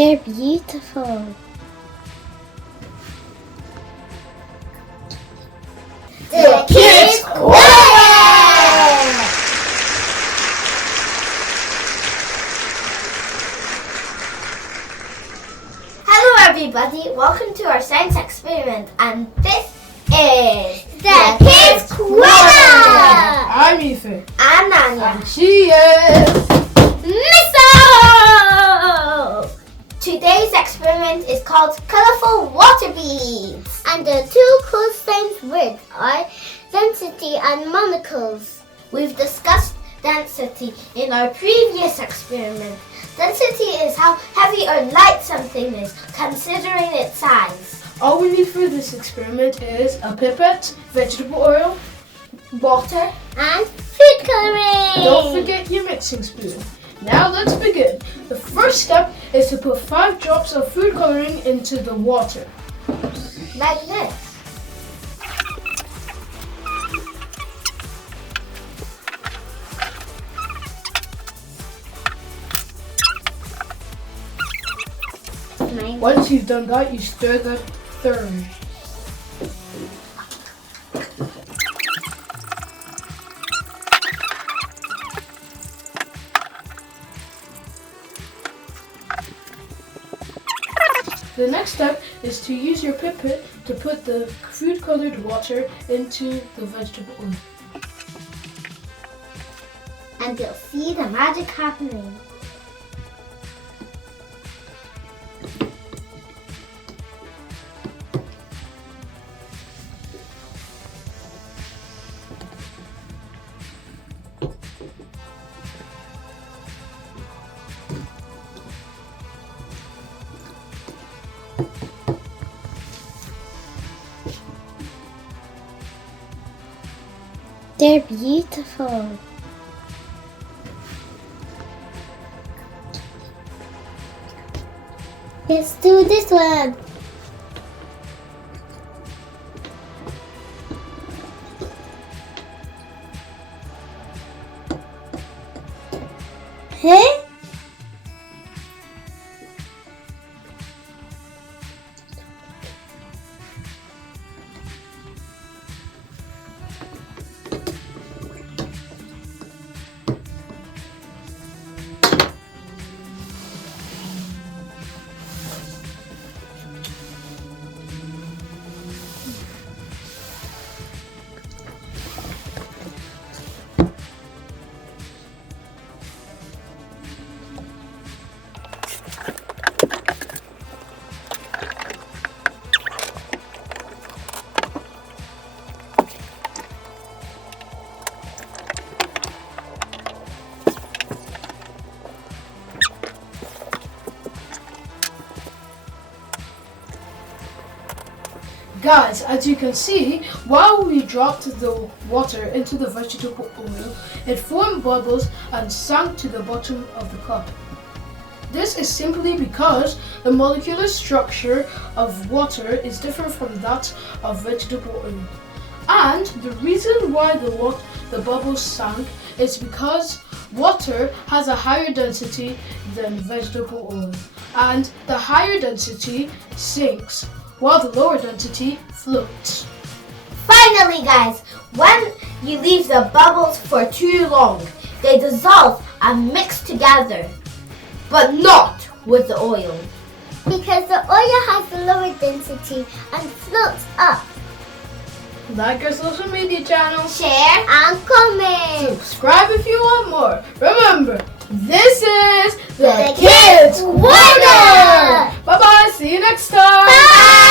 They're beautiful. The Kidz Corner! Hello everybody, welcome to our science experiment, and this is the Kidz Corner! I'm Ethan. I'm Nanya. And she is Missile! Today's experiment is called Colourful Water Beads. And the two close-named words are density and molecules. We've discussed density in our previous experiment. Density is how heavy or light something is, considering its size. all we need for this experiment is a pipette, vegetable oil, Water. And food coloring. don't forget your mixing spoon. Now let's begin. The first step is to put 5 drops of food coloring into the water. Like this. Once you've done that, you stir that thoroughly. The next step is to use your pipette to put the food colored water into the vegetable oil. And you'll see the magic happening. They're beautiful. Let's do this one. Hey? Guys, as you can see, while we dropped the water into the vegetable oil, it formed bubbles and sank to the bottom of the cup. This is simply because the molecular structure of water is different from that of vegetable oil. And the reason why the bubbles sank is because water has a higher density than vegetable oil, and the higher density sinks, while the lower density floats. Finally, guys, when you leave the bubbles for too long, they dissolve and mix together, but not with the oil. Because the oil has a lower density and floats up. Like our social media channel, Share. And comment. subscribe if you want more. Remember, this is The Kidz Corner. Bye bye, see you next time. Bye.